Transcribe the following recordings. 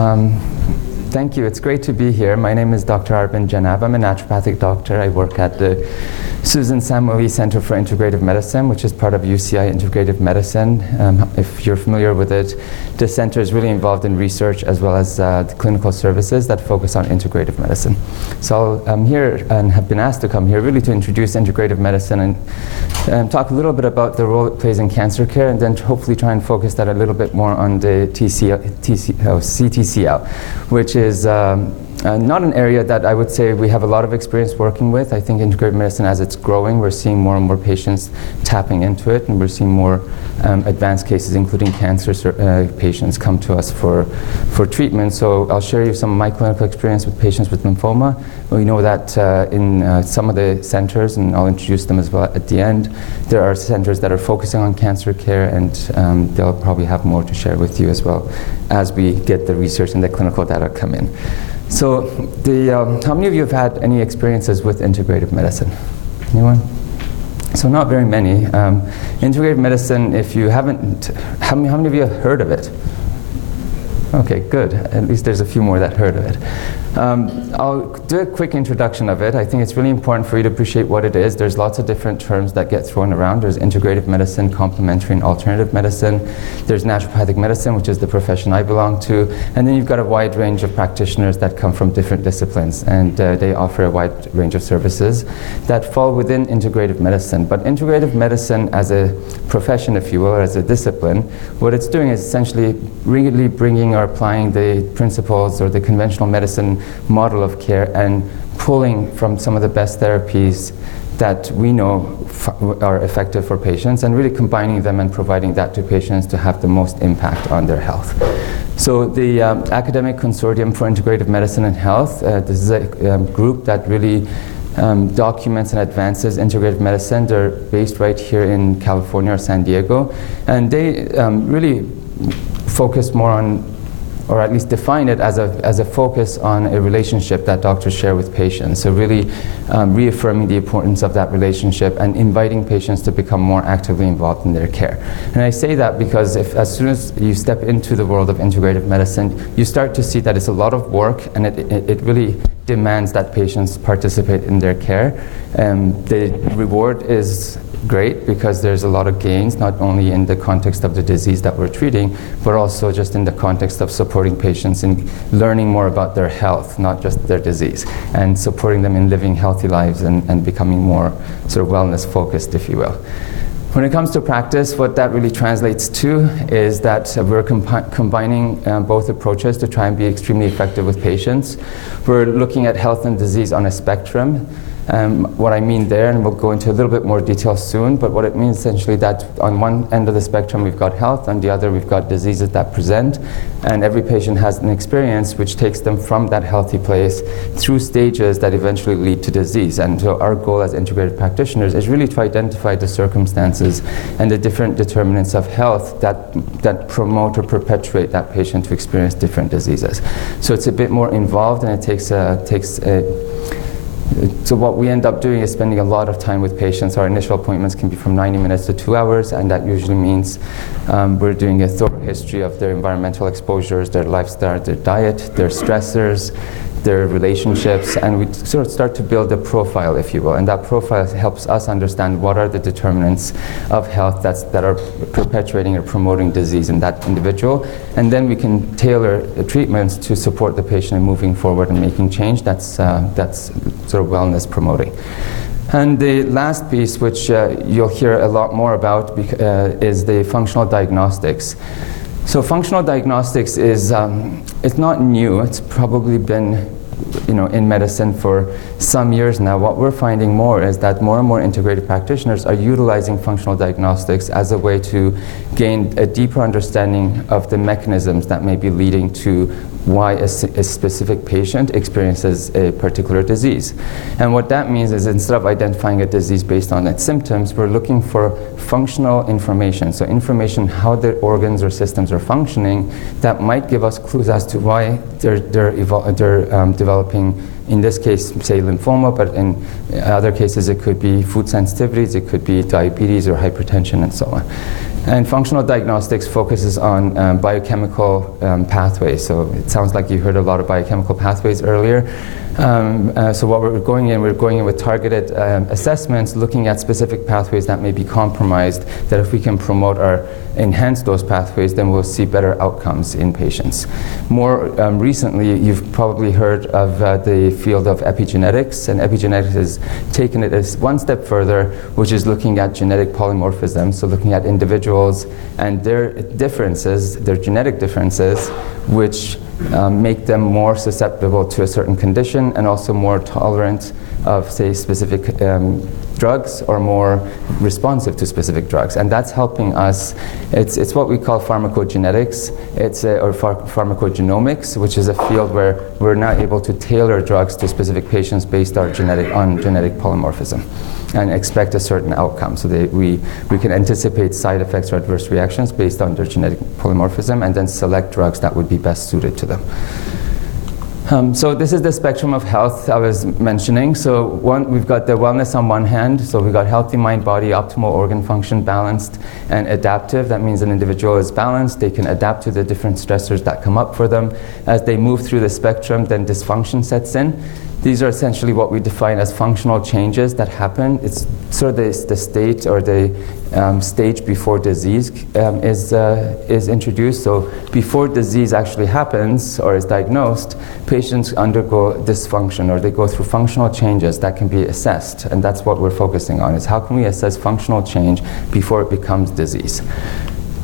Thank you. It's great to be here. My name is Dr. Arvind Janab. I'm a naturopathic doctor. I work at the Susan Samoy Center for Integrative Medicine, which is part of UCI Integrative Medicine. If you're familiar with it, the center is really involved in research as well as the clinical services that focus on integrative medicine. So I'm here and have been asked to come here really to introduce integrative medicine and talk a little bit about the role it plays in cancer care, and then hopefully try and focus that a little bit more on the CTCL, which is not an area that I would say we have a lot of experience working with. I think integrative medicine, as it's growing, we're seeing more and more patients tapping into it, and we're seeing more advanced cases, including cancer patients, come to us for treatment. So I'll share you some of my clinical experience with patients with lymphoma. We know that in some of the centers, and I'll introduce them as well at the end, there are centers that are focusing on cancer care, and they'll probably have more to share with you as well as we get the research and the clinical data come in. So how many of you have had any experiences with integrative medicine? Anyone? So not very many. Integrative medicine, if you haven't, how many of you have heard of it? Okay, good. At least there's a few more that heard of it. I'll do a quick introduction of it. I think it's really important for you to appreciate what it is. There's lots of different terms that get thrown around. There's integrative medicine, complementary and alternative medicine. There's naturopathic medicine, which is the profession I belong to. And then you've got a wide range of practitioners that come from different disciplines, and they offer a wide range of services that fall within integrative medicine. But integrative medicine as a profession, if you will, or as a discipline, what it's doing is essentially really bringing or applying the principles or the conventional medicine model of care and pulling from some of the best therapies that we know are effective for patients, and really combining them and providing that to patients to have the most impact on their health. So the Academic Consortium for Integrative Medicine and Health, this is a group that really documents and advances integrative medicine. They're based right here in California or San Diego, and they really focus more on, or at least define it as a focus on a relationship that doctors share with patients. So really reaffirming the importance of that relationship and inviting patients to become more actively involved in their care. And I say that because as soon as you step into the world of integrative medicine, you start to see that it's a lot of work, and it really demands that patients participate in their care. The reward is great because there's a lot of gains, not only in the context of the disease that we're treating, but also just in the context of supporting patients in learning more about their health, not just their disease, and supporting them in living healthy lives and becoming more sort of wellness focused, if you will. When it comes to practice, what that really translates to is that we're combining both approaches to try and be extremely effective with patients. We're looking at health and disease on a spectrum. What I mean there, and we'll go into a little bit more detail soon, but what it means essentially that on one end of the spectrum we've got health, on the other we've got diseases that present, and every patient has an experience which takes them from that healthy place through stages that eventually lead to disease. And so our goal as integrated practitioners is really to identify the circumstances and the different determinants of health that promote or perpetuate that patient to experience different diseases. So it's a bit more involved, and it takes so what we end up doing is spending a lot of time with patients. Our initial appointments can be from 90 minutes to 2 hours, and that usually means we're doing a thorough history of their environmental exposures, their lifestyle, their diet, their stressors, their relationships, and we sort of start to build a profile, if you will. And that profile helps us understand what are the determinants of health that are perpetuating or promoting disease in that individual. And then we can tailor treatments to support the patient in moving forward and making change that's sort of wellness promoting. And the last piece, which you'll hear a lot more about, is the functional diagnostics. So functional diagnostics is, it's not new. It's probably been, in medicine for some years now. What we're finding more is that more and more integrated practitioners are utilizing functional diagnostics as a way to gain a deeper understanding of the mechanisms that may be leading to why a specific patient experiences a particular disease. And what that means is, instead of identifying a disease based on its symptoms, we're looking for functional information. So information how the organs or systems are functioning that might give us clues as to why they're developing, in this case, say lymphoma, but in other cases it could be food sensitivities, it could be diabetes or hypertension and so on. And functional diagnostics focuses on biochemical pathways. So it sounds like you heard a lot of biochemical pathways earlier. So what we're going in with targeted assessments, looking at specific pathways that may be compromised, that if we can promote or enhance those pathways, then we'll see better outcomes in patients. More recently, you've probably heard of the field of epigenetics, and epigenetics has taken it as one step further, which is looking at genetic polymorphism, so looking at individuals and their differences, their genetic differences, which make them more susceptible to a certain condition and also more tolerant of, say, specific drugs, or more responsive to specific drugs. And that's helping us. It's what we call pharmacogenetics, or pharmacogenomics, which is a field where we're now able to tailor drugs to specific patients based on genetic polymorphism and expect a certain outcome. So we can anticipate side effects or adverse reactions based on their genetic polymorphism and then select drugs that would be best suited to them. So this is the spectrum of health I was mentioning. So we've got the wellness on one hand. So we've got healthy mind, body, optimal organ function, balanced, and adaptive. That means an individual is balanced. They can adapt to the different stressors that come up for them. As they move through the spectrum, then dysfunction sets in. These are essentially what we define as functional changes that happen. It's sort of the state or the stage before disease is introduced. So before disease actually happens or is diagnosed, patients undergo dysfunction, or they go through functional changes that can be assessed. And that's what we're focusing on, is how can we assess functional change before it becomes disease.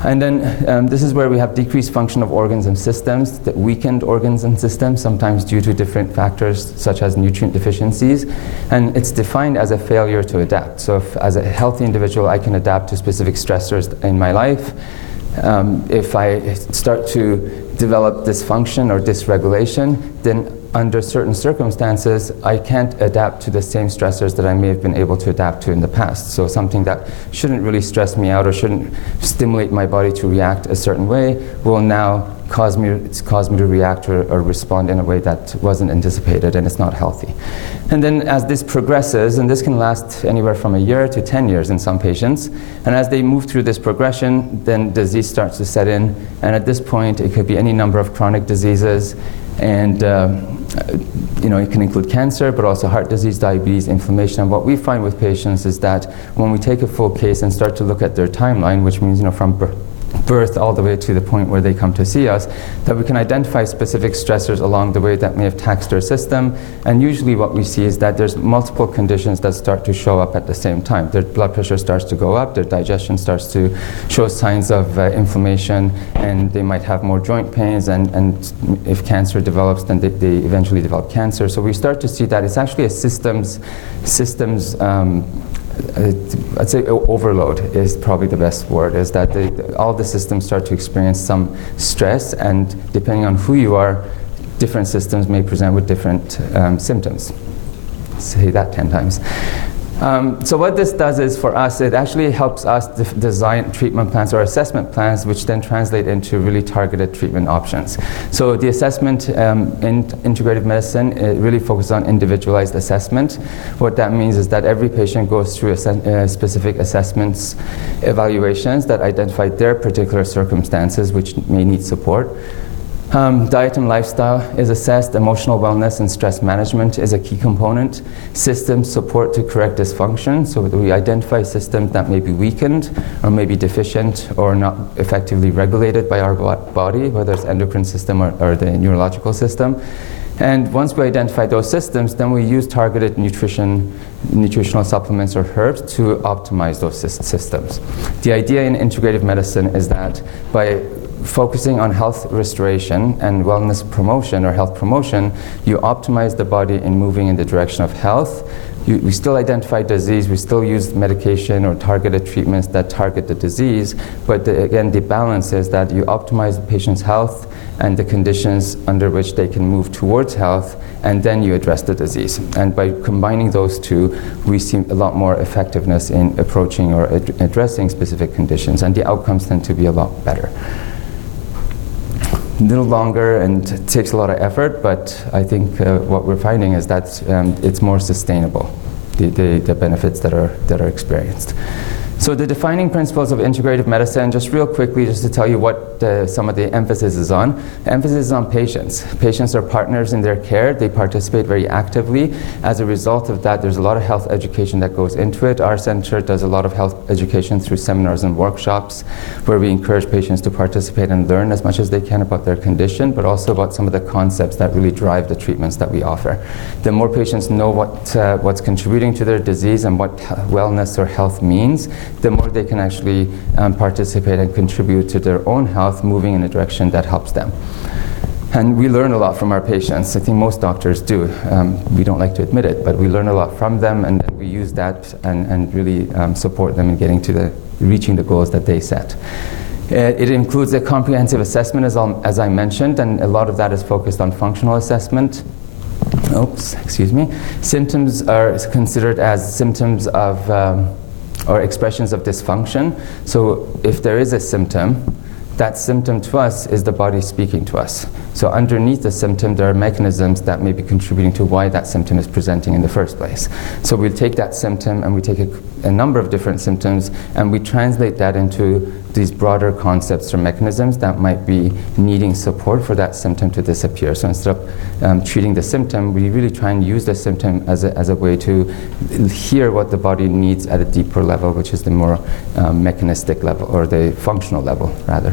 And then this is where we have decreased function of organs and systems, the weakened organs and systems, sometimes due to different factors such as nutrient deficiencies. And it's defined as a failure to adapt. So if, as a healthy individual, I can adapt to specific stressors in my life, if I start to develop dysfunction or dysregulation, then under certain circumstances, I can't adapt to the same stressors that I may have been able to adapt to in the past. So something that shouldn't really stress me out or shouldn't stimulate my body to react a certain way will now cause me to react or respond in a way that wasn't anticipated, and it's not healthy. And then as this progresses, and this can last anywhere from a year to 10 years in some patients, and as they move through this progression, then disease starts to set in, and at this point it could be any number of chronic diseases, and it can include cancer, but also heart disease, diabetes, inflammation. And what we find with patients is that when we take a full case and start to look at their timeline, which means from birth all the way to the point where they come to see us, that we can identify specific stressors along the way that may have taxed their system. And usually what we see is that there's multiple conditions that start to show up at the same time. Their blood pressure starts to go up, their digestion starts to show signs of inflammation, and they might have more joint pains, and if cancer develops, then they eventually develop cancer. So we start to see that it's actually a systems I'd say overload is probably the best word, is that all the systems start to experience some stress, and depending on who you are, different systems may present with different symptoms. Say that 10 times. So what this does is, for us, it actually helps us design treatment plans or assessment plans, which then translate into really targeted treatment options. So the assessment in integrative medicine, it really focuses on individualized assessment. What that means is that every patient goes through specific assessments, evaluations that identify their particular circumstances which may need support. Diet and lifestyle is assessed. Emotional wellness and stress management is a key component. Systems support to correct dysfunction, so we identify systems that may be weakened or may be deficient or not effectively regulated by our body, whether it's endocrine system or the neurological system. And once we identify those systems, then we use targeted nutritional supplements or herbs to optimize those systems. The idea in integrative medicine is that by focusing on health restoration and wellness promotion or health promotion, you optimize the body in moving in the direction of health. We still identify disease, we still use medication or targeted treatments that target the disease, but again, the balance is that you optimize the patient's health and the conditions under which they can move towards health, and then you address the disease. And by combining those two, we see a lot more effectiveness in approaching or addressing specific conditions, and the outcomes tend to be a lot better. A little longer and it takes a lot of effort, but I think what we're finding is that it's more sustainable, the benefits that are experienced. So the defining principles of integrative medicine, just real quickly, just to tell you what some of the emphasis is on. The emphasis is on patients. Patients are partners in their care. They participate very actively. As a result of that, there's a lot of health education that goes into it. Our center does a lot of health education through seminars and workshops where we encourage patients to participate and learn as much as they can about their condition, but also about some of the concepts that really drive the treatments that we offer. The more patients know what's contributing to their disease and what wellness or health means, the more they can actually participate and contribute to their own health, moving in a direction that helps them. And we learn a lot from our patients. I think most doctors do. We don't like to admit it, but we learn a lot from them, and then we use that and really support them in getting to reaching the goals that they set. It includes a comprehensive assessment, as I mentioned, and a lot of that is focused on functional assessment. Symptoms are considered as symptoms of or expressions of dysfunction. So if there is a symptom, that symptom to us is the body speaking to us. So underneath the symptom, there are mechanisms that may be contributing to why that symptom is presenting in the first place. So we take that symptom and we take a number of different symptoms and we translate that into these broader concepts or mechanisms that might be needing support for that symptom to disappear. So instead of treating the symptom, we really try and use the symptom as a way to hear what the body needs at a deeper level, which is the more mechanistic level, or the functional level, rather.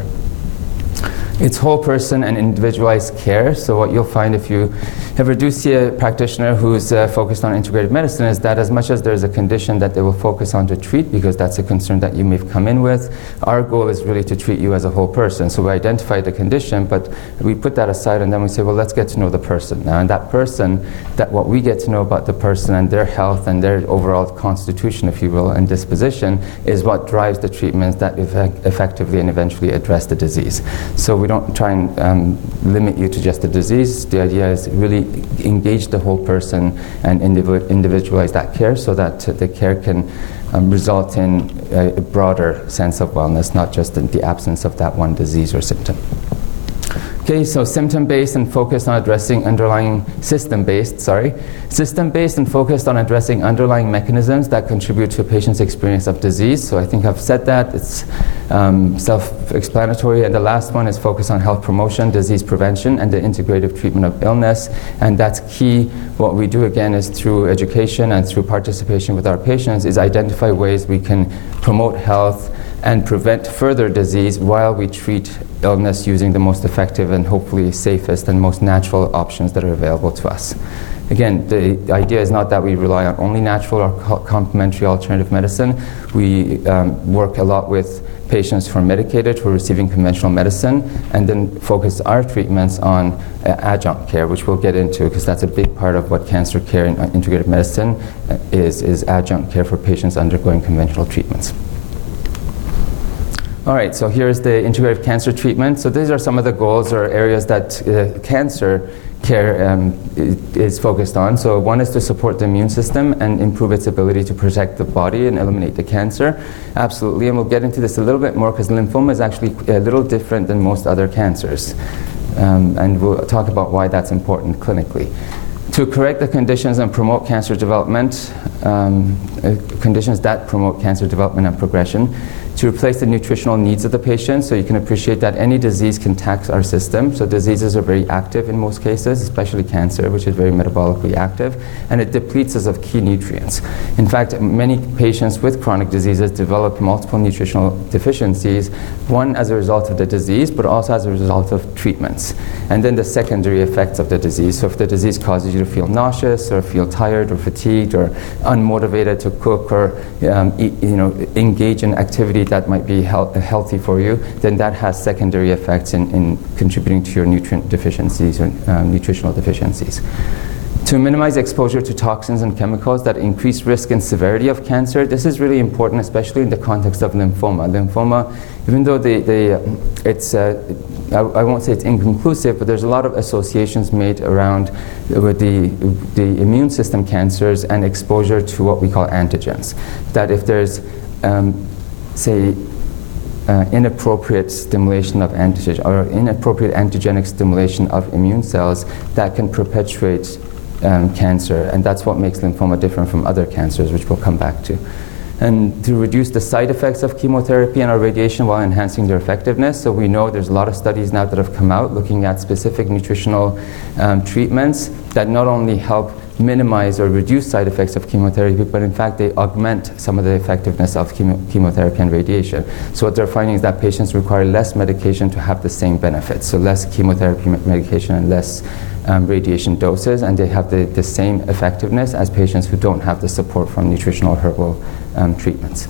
It's whole person and individualized care. So what you'll find if you ever do see a practitioner who's focused on integrative medicine is that as much as there's a condition that they will focus on to treat, because that's a concern that you may come in with, our goal is really to treat you as a whole person. So we identify the condition, but we put that aside and then we say, well, let's get to know the person now. And that person, what we get to know about the person and their health and their overall constitution, if you will, and disposition is what drives the treatments that effectively and eventually address the disease. So we don't try and limit you to just the disease. The idea is really engage the whole person and individualize that care so that the care can result in a broader sense of wellness, not just in the absence of that one disease or symptom. Okay, so symptom-based and focused on addressing system-based and focused on addressing underlying mechanisms that contribute to a patient's experience of disease. So I think I've said that. It's self-explanatory. And the last one is focused on health promotion, disease prevention, and the integrative treatment of illness. And that's key. What we do, again, is through education and through participation with our patients is identify ways we can promote health and prevent further disease while we treat illness using the most effective and hopefully safest and most natural options that are available to us. Again, the idea is not that we rely on only natural or complementary alternative medicine. We work a lot with patients who are medicated, who are receiving conventional medicine, and then focus our treatments on adjunct care, which we'll get into because that's a big part of what cancer care in integrative medicine is adjunct care for patients undergoing conventional treatments. All right, so here's the integrative cancer treatment. So these are some of the goals or areas that cancer care is focused on. So one is to support the immune system and improve its ability to protect the body and eliminate the cancer. Absolutely, and we'll get into this a little bit more because lymphoma is actually a little different than most other cancers. And we'll talk about why that's important clinically. To correct the conditions and promote cancer development, conditions that promote cancer development and progression, to replace the nutritional needs of the patient. So you can appreciate that any disease can tax our system. So diseases are very active in most cases, especially cancer, which is very metabolically active, and it depletes us of key nutrients. In fact, many patients with chronic diseases develop multiple nutritional deficiencies, one as a result of the disease, but also as a result of treatments. And then the secondary effects of the disease. So if the disease causes you to feel nauseous or feel tired or fatigued or unmotivated to cook or engage in activity that might be healthy for you, then that has secondary effects in contributing to your nutrient deficiencies or nutritional deficiencies. To minimize exposure to toxins and chemicals that increase risk and severity of cancer, this is really important, especially in the context of lymphoma. Lymphoma, even though I won't say it's inconclusive, but there's a lot of associations made around with the immune system cancers and exposure to what we call antigens. That if there's inappropriate stimulation of antigens or inappropriate antigenic stimulation of immune cells, that can perpetuate cancer, and that's what makes lymphoma different from other cancers, which we'll come back to. and to reduce the side effects of chemotherapy and or radiation while enhancing their effectiveness. So we know there's a lot of studies now that have come out looking at specific nutritional treatments that not only help minimize or reduce side effects of chemotherapy, but in fact they augment some of the effectiveness of chemotherapy and radiation. So what they're finding is that patients require less medication to have the same benefits. So less chemotherapy medication and less radiation doses, and they have the same effectiveness as patients who don't have the support from nutritional herbal treatments.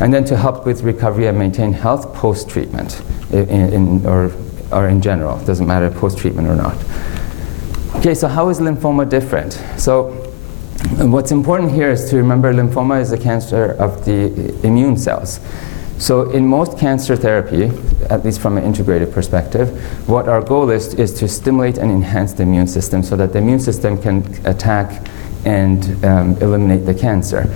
And then to help with recovery and maintain health post-treatment or in general, doesn't matter post-treatment or not. Okay, so how is lymphoma different? So what's important here is to remember lymphoma is a cancer of the immune cells. So in most cancer therapy, at least from an integrative perspective, what our goal is to stimulate and enhance the immune system so that the immune system can attack and eliminate the cancer.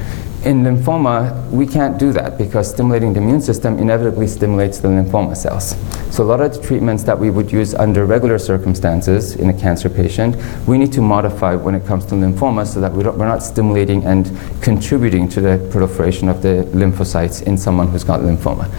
In lymphoma, we can't do that because stimulating the immune system inevitably stimulates the lymphoma cells. So a lot of the treatments that we would use under regular circumstances in a cancer patient, we need to modify when it comes to lymphoma so that we're not stimulating and contributing to the proliferation of the lymphocytes in someone who's got lymphoma.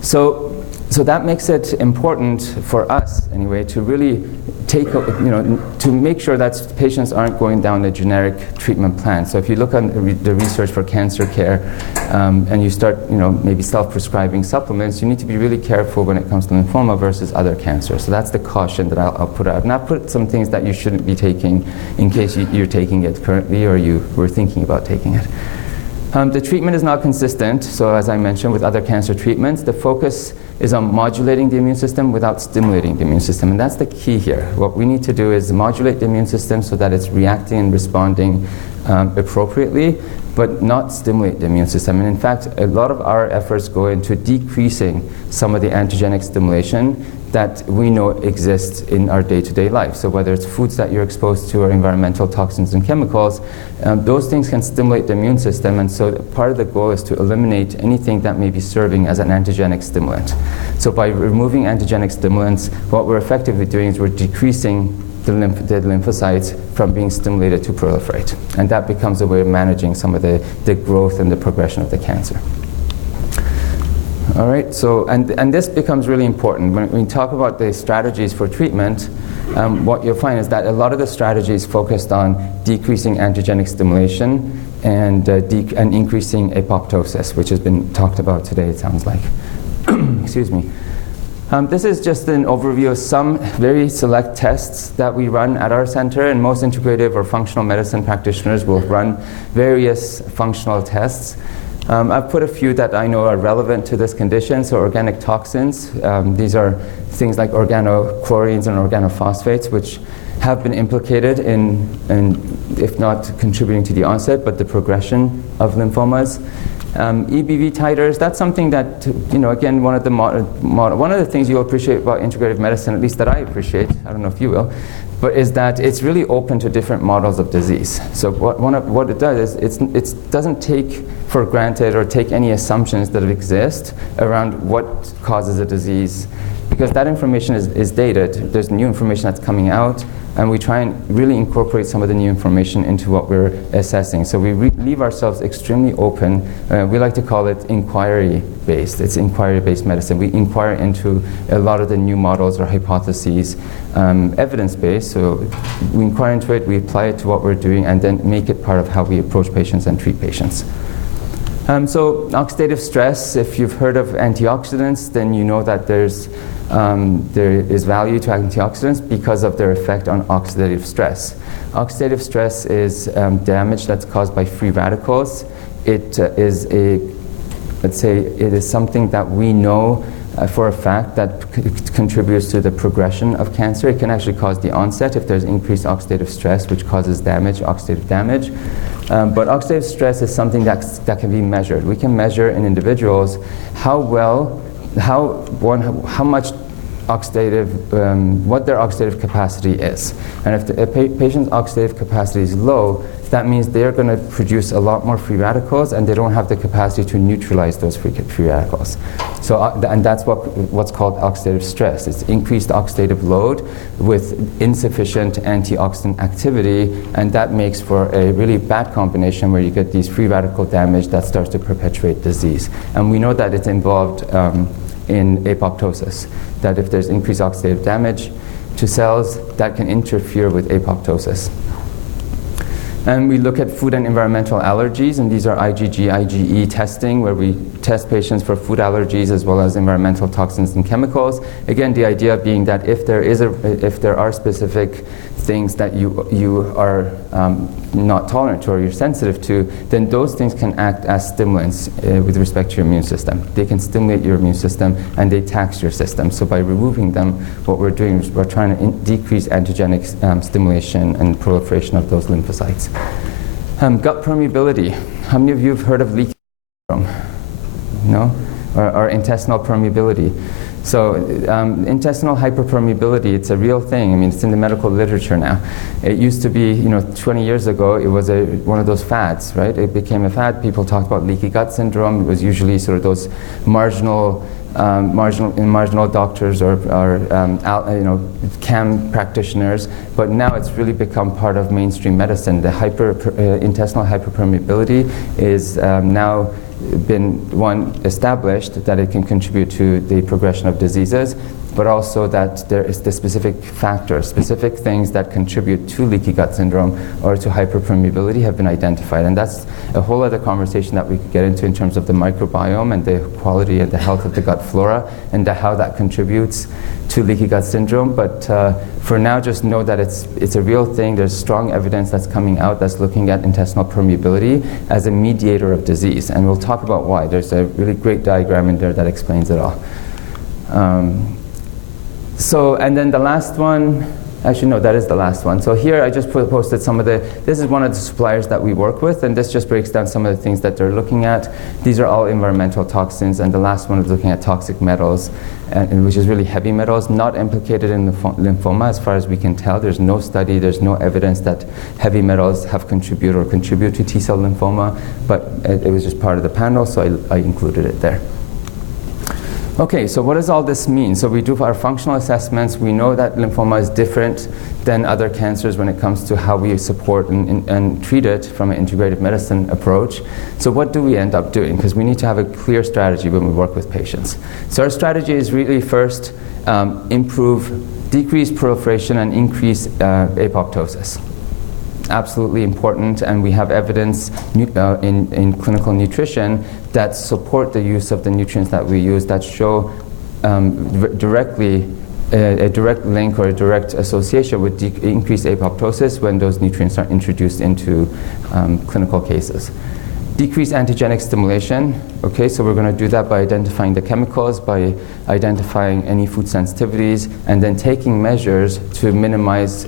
So that makes it important for us, anyway, to really to make sure that patients aren't going down a generic treatment plan. So if you look at the research for cancer care and you start, maybe self-prescribing supplements, you need to be really careful when it comes to lymphoma versus other cancers. So that's the caution that I'll put out. And I'll put some things that you shouldn't be taking in case you're taking it currently or you were thinking about taking it. The treatment is not consistent, so as I mentioned with other cancer treatments, the focus is on modulating the immune system without stimulating the immune system, and that's the key here. What we need to do is modulate the immune system so that it's reacting and responding appropriately, but not stimulate the immune system. And in fact, a lot of our efforts go into decreasing some of the antigenic stimulation that we know exists in our day-to-day life. So whether it's foods that you're exposed to or environmental toxins and chemicals, those things can stimulate the immune system, and so part of the goal is to eliminate anything that may be serving as an antigenic stimulant. So by removing antigenic stimulants, what we're effectively doing is we're decreasing the lymphocytes from being stimulated to proliferate. And that becomes a way of managing some of the growth and the progression of the cancer. All right, so, and this becomes really important. When we talk about the strategies for treatment, what you'll find is that a lot of the strategies focused on decreasing antigenic stimulation and increasing apoptosis, which has been talked about today, it sounds like. Excuse me. This is just an overview of some very select tests that we run at our center, and most integrative or functional medicine practitioners will run various functional tests. I've put a few that I know are relevant to this condition. So organic toxins, these are things like organochlorines and organophosphates, which have been implicated in, if not contributing to the onset, but the progression of lymphomas. EBV titers, that's something that, again, one of the things you'll appreciate about integrative medicine, at least that I appreciate, I don't know if you will, but is that it's really open to different models of disease. So what it does is it doesn't take for granted or take any assumptions that exist around what causes a disease, because that information is dated. There's new information that's coming out, and we try and really incorporate some of the new information into what we're assessing. So we leave ourselves extremely open. We like to call it inquiry-based. It's inquiry-based medicine. We inquire into a lot of the new models or hypotheses, evidence-based. So we inquire into it, we apply it to what we're doing, and then make it part of how we approach patients and treat patients. So oxidative stress, if you've heard of antioxidants, then you know that there is value to antioxidants because of their effect on oxidative stress. Oxidative stress is damage that's caused by free radicals. It is something that we know for a fact that contributes to the progression of cancer. It can actually cause the onset if there's increased oxidative stress, which causes damage, oxidative damage. But oxidative stress is something that can be measured. We can measure in individuals how much what their oxidative capacity is. And if the patient's oxidative capacity is low, that means they're going to produce a lot more free radicals, and they don't have the capacity to neutralize those free radicals. So, and that's what's called oxidative stress. It's increased oxidative load with insufficient antioxidant activity, and that makes for a really bad combination where you get these free radical damage that starts to perpetuate disease. And we know that it's involved in apoptosis, that if there's increased oxidative damage to cells, that can interfere with apoptosis. And we look at food and environmental allergies, and these are IgG, IgE testing, where we test patients for food allergies as well as environmental toxins and chemicals. Again, the idea being that if there are specific things that you are not tolerant to or you're sensitive to, then those things can act as stimulants with respect to your immune system. They can stimulate your immune system, and they tax your system. So by removing them, what we're doing is we're trying to decrease antigenic stimulation and proliferation of those lymphocytes. Gut permeability. How many of you have heard of leaky syndrome? No? Or intestinal permeability. So intestinal hyperpermeability, it's a real thing. I mean, it's in the medical literature now. It used to be, 20 years ago, it was one of those fads, right? It became a fad. People talked about leaky gut syndrome. It was usually sort of those marginal doctors or CAM practitioners, but now it's really become part of mainstream medicine. The intestinal hyperpermeability is now been established that it can contribute to the progression of diseases, but also that there is the specific factors, specific things that contribute to leaky gut syndrome or to hyperpermeability have been identified. And that's a whole other conversation that we could get into in terms of the microbiome and the quality and the health of the gut flora and how that contributes to leaky gut syndrome. But for now, just know that it's a real thing. There's strong evidence that's coming out that's looking at intestinal permeability as a mediator of disease. And we'll talk about why. There's a really great diagram in there that explains it all. And then the last one, actually no, that is the last one. So here I just posted this is one of the suppliers that we work with, and this just breaks down some of the things that they're looking at. These are all environmental toxins, and the last one is looking at toxic metals, which is really heavy metals, not implicated in the lymphoma as far as we can tell. There's no study, there's no evidence that heavy metals have contribute to T-cell lymphoma, but it was just part of the panel, so I included it there. Okay, so what does all this mean? So we do our functional assessments. We know that lymphoma is different than other cancers when it comes to how we support and treat it from an integrative medicine approach. So what do we end up doing? Because we need to have a clear strategy when we work with patients. So our strategy is really first decrease proliferation and increase apoptosis. Absolutely important, and we have evidence in clinical nutrition that support the use of the nutrients that we use that show directly a direct link or a direct association with increased apoptosis when those nutrients are introduced into clinical cases. Decrease antigenic stimulation. Okay, so we're going to do that by identifying the chemicals, by identifying any food sensitivities, and then taking measures to minimize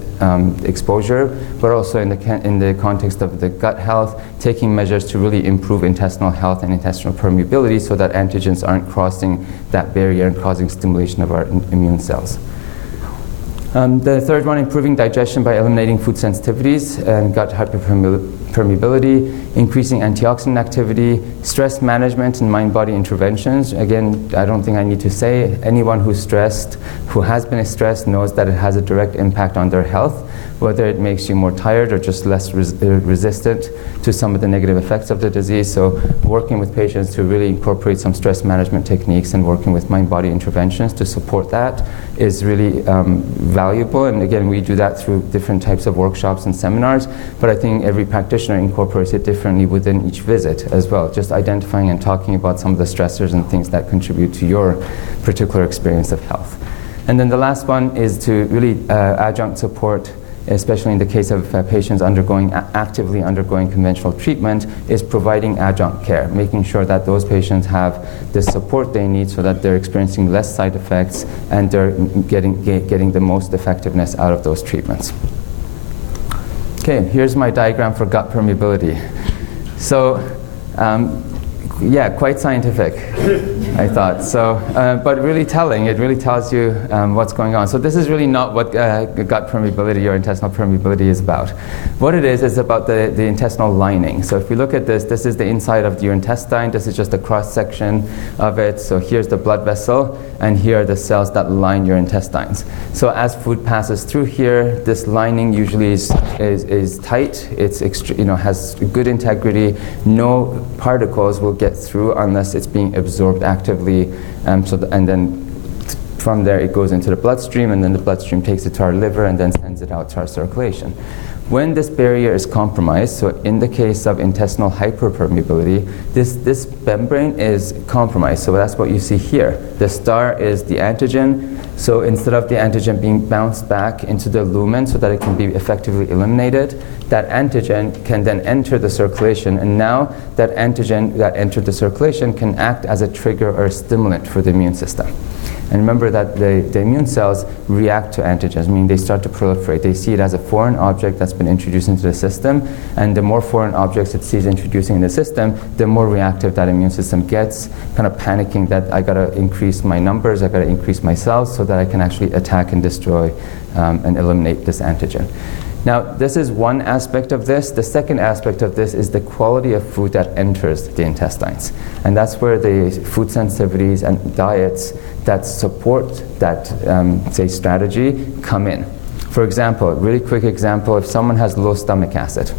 exposure, but also in the context of the gut health, taking measures to really improve intestinal health and intestinal permeability so that antigens aren't crossing that barrier and causing stimulation of our immune cells. The third one, improving digestion by eliminating food sensitivities and gut hyperpermeability, increasing antioxidant activity, stress management and mind-body interventions. Again, I don't think I need to say, anyone who's stressed, who has been stressed, knows that it has a direct impact on their health, whether it makes you more tired or just less resistant to some of the negative effects of the disease. So working with patients to really incorporate some stress management techniques and working with mind-body interventions to support that is really valuable. And again, we do that through different types of workshops and seminars, but I think every practitioner incorporates it differently within each visit as well, just identifying and talking about some of the stressors and things that contribute to your particular experience of health. And then the last one is to really adjunct support, especially in the case of patients actively undergoing conventional treatment, is providing adjunct care, making sure that those patients have the support they need so that they're experiencing less side effects and they're getting the most effectiveness out of those treatments. Okay, here's my diagram for gut permeability. So Yeah, quite scientific, I thought. So, but really telling. It really tells you what's going on. So this is really not what gut permeability or intestinal permeability is about. What it is about the intestinal lining. So if we look at this, this is the inside of your intestine. This is just a cross-section of it. So here's the blood vessel, and here are the cells that line your intestines. So as food passes through here, this lining usually is tight. It's has good integrity. No particles will get through unless it's being absorbed actively. And then from there it goes into the bloodstream, and then the bloodstream takes it to our liver and then sends it out to our circulation. When this barrier is compromised, so in the case of intestinal hyperpermeability, this membrane is compromised. So that's what you see here. The star is the antigen. So instead of the antigen being bounced back into the lumen so that it can be effectively eliminated, that antigen can then enter the circulation. And now that antigen that entered the circulation can act as a trigger or a stimulant for the immune system. And remember that the immune cells react to antigens, meaning they start to proliferate. They see it as a foreign object that's been introduced into the system, and the more foreign objects it sees introducing in the system, the more reactive that immune system gets, kind of panicking that I gotta increase my numbers, I gotta increase my cells so that I can actually attack and destroy and eliminate this antigen. Now, this is one aspect of this. The second aspect of this is the quality of food that enters the intestines. And that's where the food sensitivities and diets that support that, say, strategy come in. For example, a really quick example, if someone has low stomach acid,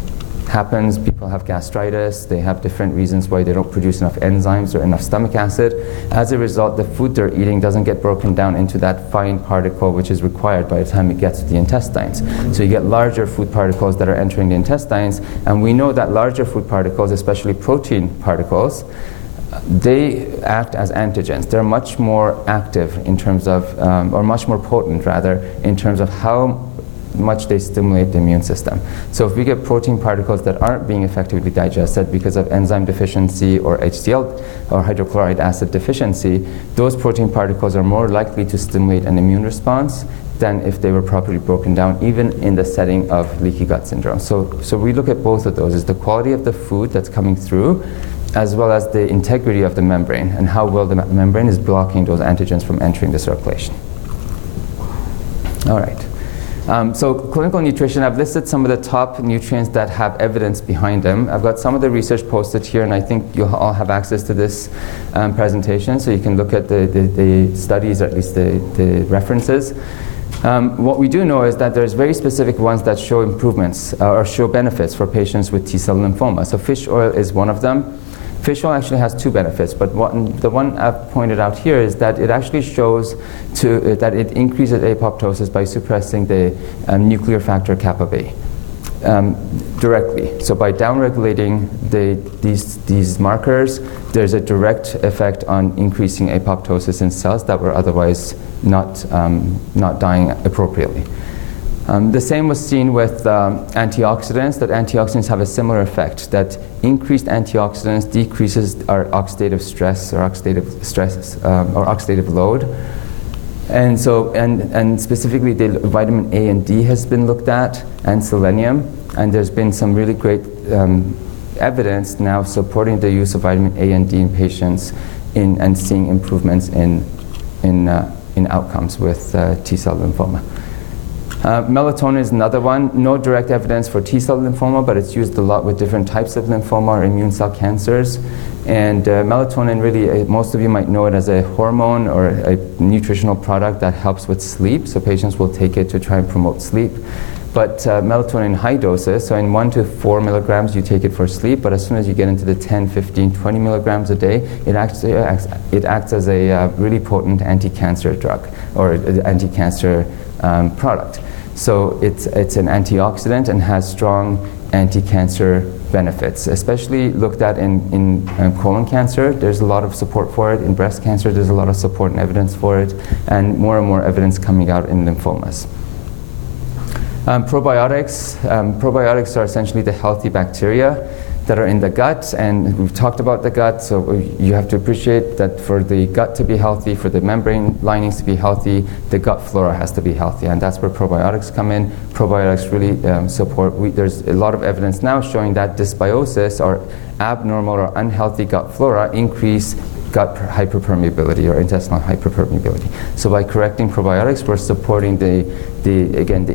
happens, people have gastritis, they have different reasons why they don't produce enough enzymes or enough stomach acid. As a result, the food they're eating doesn't get broken down into that fine particle which is required by the time it gets to the intestines. So you get larger food particles that are entering the intestines, and we know that larger food particles, especially protein particles, they act as antigens. They're much more active in terms of, or much more potent rather, in terms of how much they stimulate the immune system. So if we get protein particles that aren't being effectively digested because of enzyme deficiency or HCl or hydrochloride acid deficiency, those protein particles are more likely to stimulate an immune response than if they were properly broken down, even in the setting of leaky gut syndrome. So we look at both of those, is the quality of the food that's coming through, as well as the integrity of the membrane and how well the membrane is blocking those antigens from entering the circulation. All right. So clinical nutrition, I've listed some of the top nutrients that have evidence behind them. I've got some of the research posted here, and I think you'll all have access to this presentation, so you can look at the studies, or at least the references. What we do know is that there's very specific ones that show improvements or show benefits for patients with T-cell lymphoma. So fish oil is one of them. Fish oil actually has two benefits, but the one I've pointed out here is that it actually shows that it increases apoptosis by suppressing the nuclear factor kappa B directly. So by downregulating these markers, there's a direct effect on increasing apoptosis in cells that were otherwise not dying appropriately. The same was seen with antioxidants, that antioxidants have a similar effect, that increased antioxidants decreases our oxidative stress or oxidative load. And so, and specifically the vitamin A and D has been looked at, and selenium, and there's been some really great evidence now supporting the use of vitamin A and D in patients and seeing improvements in outcomes with T-cell lymphoma. Melatonin is another one. No direct evidence for T-cell lymphoma, but it's used a lot with different types of lymphoma or immune cell cancers. And melatonin, really, most of you might know it as a hormone or a nutritional product that helps with sleep. So patients will take it to try and promote sleep. But melatonin in high doses, so in 1 to 4 milligrams, you take it for sleep. But as soon as you get into the 10, 15, 20 milligrams a day, it acts as a really potent anti-cancer drug or anti-cancer product. So it's an antioxidant and has strong anti-cancer benefits, especially looked at in colon cancer. There's a lot of support for it. In breast cancer, there's a lot of support and evidence for it, and more evidence coming out in lymphomas. Probiotics. Probiotics are essentially the healthy bacteria that are in the gut, and we've talked about the gut, so you have to appreciate that for the gut to be healthy, for the membrane linings to be healthy, the gut flora has to be healthy, and that's where probiotics come in. Probiotics really support, there's a lot of evidence now showing that dysbiosis or abnormal or unhealthy gut flora increase gut hyperpermeability or intestinal hyperpermeability. So by correcting probiotics, we're supporting the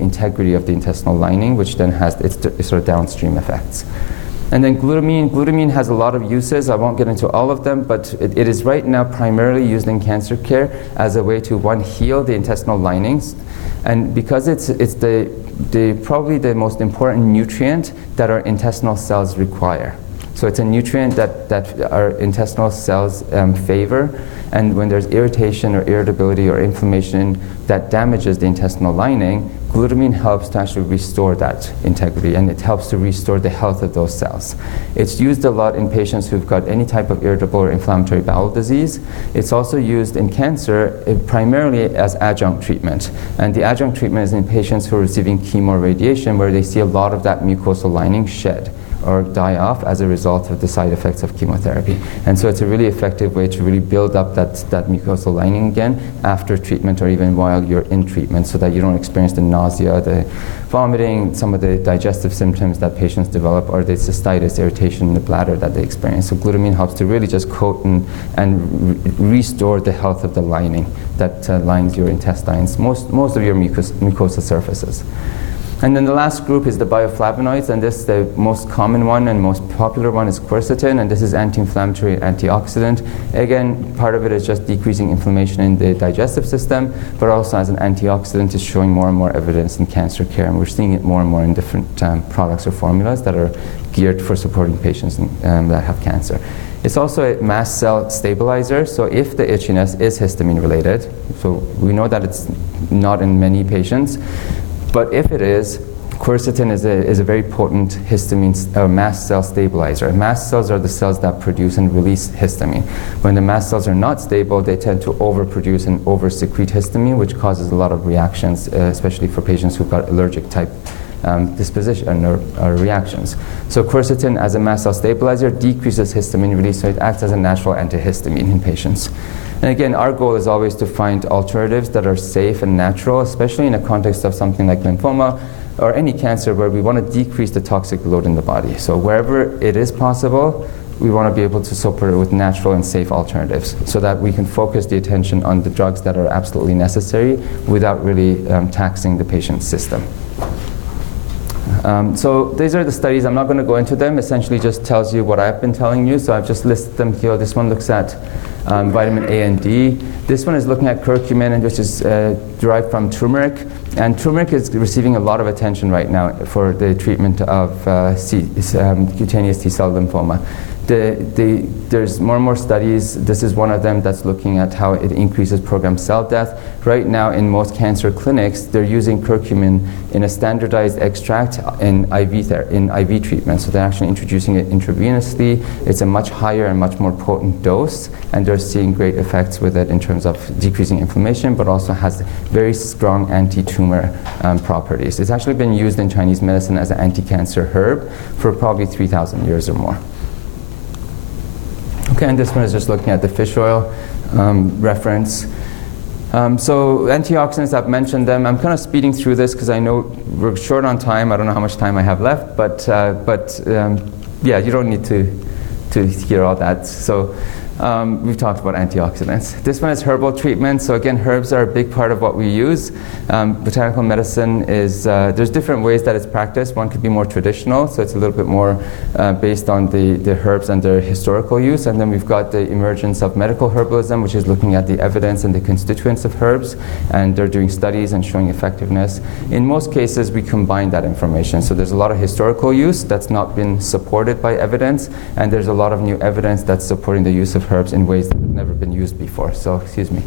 integrity of the intestinal lining, which then has its sort of downstream effects. And then glutamine. Glutamine has a lot of uses. I won't get into all of them, but it is right now primarily used in cancer care as a way to, one, heal the intestinal linings. And because it's probably the most important nutrient that our intestinal cells require. So it's a nutrient that our intestinal cells favor, and when there's irritation or irritability or inflammation that damages the intestinal lining, glutamine helps to actually restore that integrity, and it helps to restore the health of those cells. It's used a lot in patients who've got any type of irritable or inflammatory bowel disease. It's also used in cancer primarily as adjunct treatment. And the adjunct treatment is in patients who are receiving chemo radiation, where they see a lot of that mucosal lining shed or die off as a result of the side effects of chemotherapy. And so it's a really effective way to really build up that mucosal lining again after treatment or even while you're in treatment, so that you don't experience the nausea, the vomiting, some of the digestive symptoms that patients develop, or the cystitis, irritation in the bladder that they experience. So glutamine helps to really just coat and restore the health of the lining that lines your intestines, most of your mucosal surfaces. And then the last group is the bioflavonoids, and this, the most common one and most popular one, is quercetin, and this is anti-inflammatory, antioxidant. Again, part of it is just decreasing inflammation in the digestive system, but also as an antioxidant is showing more and more evidence in cancer care, and we're seeing it more and more in different products or formulas that are geared for supporting patients that have cancer. It's also a mast cell stabilizer, so if the itchiness is histamine related, so we know that it's not in many patients, but if it is, quercetin is a very potent histamine mast cell stabilizer. Mast cells are the cells that produce and release histamine. When the mast cells are not stable, they tend to overproduce and over-secrete histamine, which causes a lot of reactions, especially for patients who've got allergic type disposition or reactions. So quercetin as a mast cell stabilizer decreases histamine release, so it acts as a natural antihistamine in patients. And again, our goal is always to find alternatives that are safe and natural, especially in a context of something like lymphoma or any cancer where we want to decrease the toxic load in the body. So wherever it is possible, we want to be able to support it with natural and safe alternatives so that we can focus the attention on the drugs that are absolutely necessary without really taxing the patient's system. So these are the studies. I'm not going to go into them. Essentially just tells you what I've been telling you. So I've just listed them here. This one looks at vitamin A and D. This one is looking at curcumin, which is derived from turmeric. And turmeric is receiving a lot of attention right now for the treatment of cutaneous T-cell lymphoma. There's more and more studies. This is one of them that's looking at how it increases programmed cell death. Right now in most cancer clinics, they're using curcumin in a standardized extract in IV treatment. So they're actually introducing it intravenously. It's a much higher and much more potent dose, and they're seeing great effects with it in terms of decreasing inflammation, but also has very strong anti-tumor properties. It's actually been used in Chinese medicine as an anti-cancer herb for probably 3,000 years or more. Okay, and this one is just looking at the fish oil reference. So antioxidants, I've mentioned them. I'm kind of speeding through this because I know we're short on time. I don't know how much time I have left, but yeah, you don't need to hear all that. So we've talked about antioxidants. This one is herbal treatment. So again, herbs are a big part of what we use. Botanical medicine is, there's different ways that it's practiced. One could be more traditional, so it's a little bit more based on the herbs and their historical use. And then we've got the emergence of medical herbalism, which is looking at the evidence and the constituents of herbs. And they're doing studies and showing effectiveness. In most cases, we combine that information. So there's a lot of historical use that's not been supported by evidence. And there's a lot of new evidence that's supporting the use of herbs in ways that have never been used before. So, excuse me.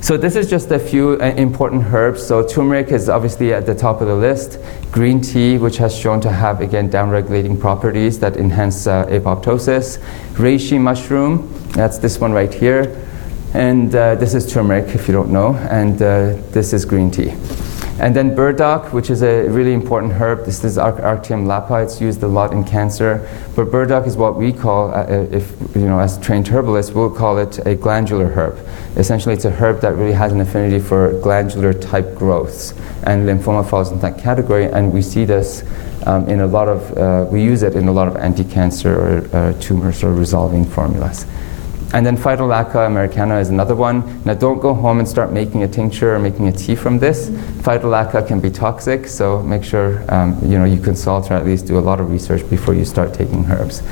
So this is just a few important herbs. So turmeric is obviously at the top of the list. Green tea, which has shown to have, again, down-regulating properties that enhance apoptosis. Reishi mushroom, that's this one right here. And this is turmeric, if you don't know. And this is green tea. And then burdock, which is a really important herb. This is Arctium lapa. It's used a lot in cancer. But burdock is what we call, if as trained herbalists, we'll call it a glandular herb. Essentially, it's a herb that really has an affinity for glandular type growths. And lymphoma falls into that category. And we see this in a lot of, we use it in a lot of anti-cancer or tumors or resolving formulas. And then Phytolacca americana is another one. Now don't go home and start making a tincture or making a tea from this. Phytolacca can be toxic, so make sure you consult or at least do a lot of research before you start taking herbs.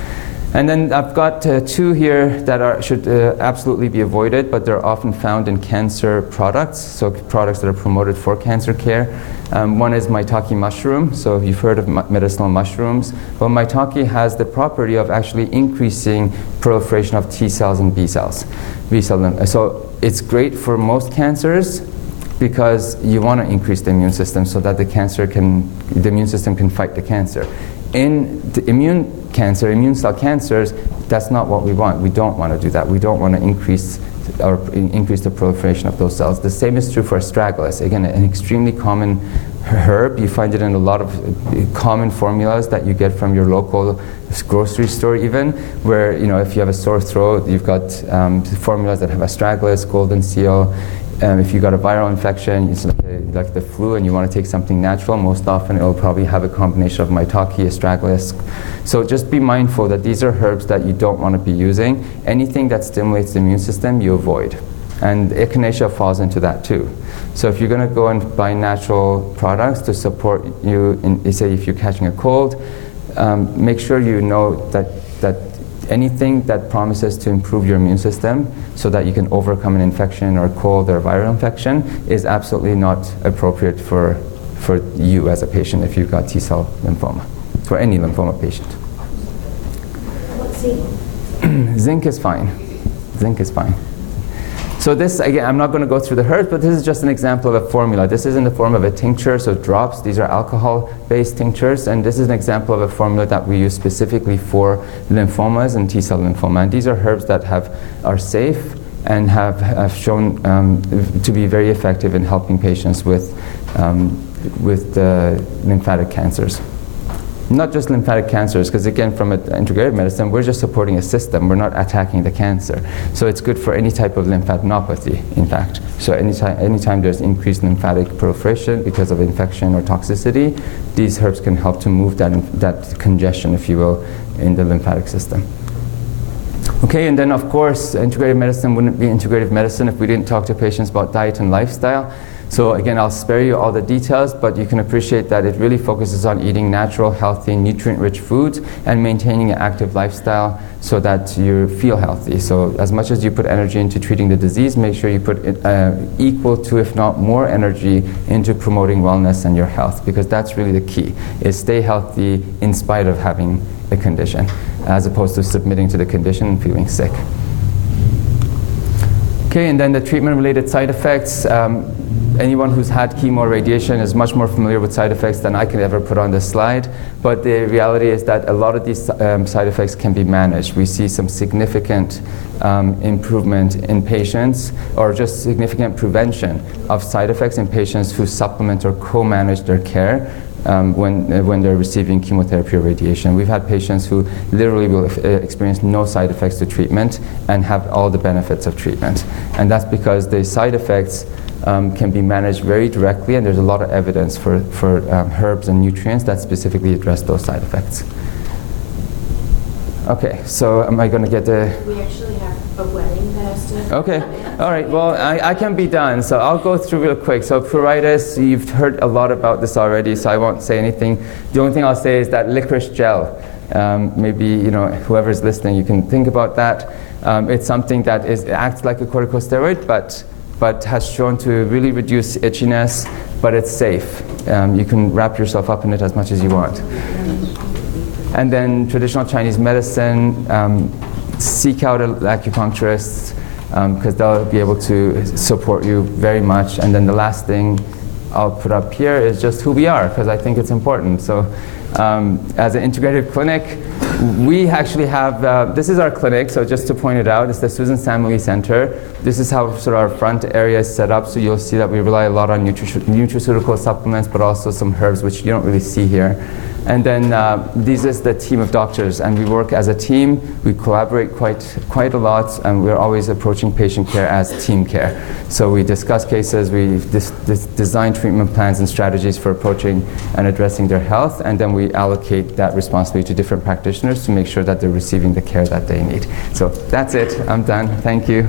And then I've got two here that should absolutely be avoided, but they're often found in cancer products, so products that are promoted for cancer care. One is maitake mushroom. So if you've heard of medicinal mushrooms, well, maitake has the property of actually increasing proliferation of T cells and B cells. So it's great for most cancers because you want to increase the immune system so that the immune system can fight the cancer. In the immune cell cancers, that's not what we want. We don't want to do that. We don't want to increase the proliferation of those cells. The same is true for astragalus. Again, an extremely common herb. You find it in a lot of common formulas that you get from your local grocery store even, where if you have a sore throat, you've got formulas that have astragalus, golden seal. If you've got a viral infection, it's like the flu and you want to take something natural, most often it will probably have a combination of maitake, astragalus. So just be mindful that these are herbs that you don't want to be using. Anything that stimulates the immune system, you avoid. And echinacea falls into that too. So if you're going to go and buy natural products to support you, say if you're catching a cold, make sure you know that anything that promises to improve your immune system so that you can overcome an infection or a cold or a viral infection is absolutely not appropriate for you as a patient if you've got T-cell lymphoma, for any lymphoma patient. What's zinc? Zinc is fine. Zinc is fine. So this, again, I'm not going to go through the herbs, but this is just an example of a formula. This is in the form of a tincture, so drops. These are alcohol-based tinctures, and this is an example of a formula that we use specifically for lymphomas and T-cell lymphoma. And these are herbs that are safe and have shown to be very effective in helping patients with the lymphatic cancers. Not just lymphatic cancers, because again, from integrative medicine, we're just supporting a system. We're not attacking the cancer. So it's good for any type of lymphadenopathy, in fact. So anytime there's increased lymphatic proliferation because of infection or toxicity, these herbs can help to move that congestion, if you will, in the lymphatic system. Okay, and then of course, integrative medicine wouldn't be integrative medicine if we didn't talk to patients about diet and lifestyle. So again, I'll spare you all the details, but you can appreciate that it really focuses on eating natural, healthy, nutrient-rich foods and maintaining an active lifestyle so that you feel healthy. So as much as you put energy into treating the disease, make sure you put equal to, if not more, energy into promoting wellness and your health, because that's really the key, is stay healthy in spite of having a condition, as opposed to submitting to the condition and feeling sick. Okay, and then the treatment-related side effects. Anyone who's had chemo or radiation is much more familiar with side effects than I could ever put on this slide. But the reality is that a lot of these side effects can be managed. We see some significant improvement in patients, or just significant prevention of side effects in patients who supplement or co-manage their care when they're receiving chemotherapy or radiation. We've had patients who literally will experience no side effects to treatment and have all the benefits of treatment. And that's because the side effects can be managed very directly, and there's a lot of evidence for herbs and nutrients that specifically address those side effects. Okay, so am I going to get the... We actually have a wedding that has to... Okay, all right, well, I can be done, so I'll go through real quick. So pruritus, you've heard a lot about this already, so I won't say anything. The only thing I'll say is that licorice gel. Maybe, whoever's listening, you can think about that. It's something that acts like a corticosteroid, but has shown to really reduce itchiness, but it's safe. You can wrap yourself up in it as much as you want. And then traditional Chinese medicine, seek out acupuncturists because they'll be able to support you very much. And then the last thing I'll put up here is just who we are, because I think it's important. So as an integrative clinic, we actually have, this is our clinic, so just to point it out, it's the Susan Samley Center. This is how sort of our front area is set up, so you'll see that we rely a lot on nutraceutical supplements, but also some herbs, which you don't really see here. And then this is the team of doctors, and we work as a team. We collaborate quite a lot, and we're always approaching patient care as team care. So we discuss cases, we design treatment plans and strategies for approaching and addressing their health, and then we allocate that responsibility to different practitioners to make sure that they're receiving the care that they need. So that's it. I'm done. Thank you.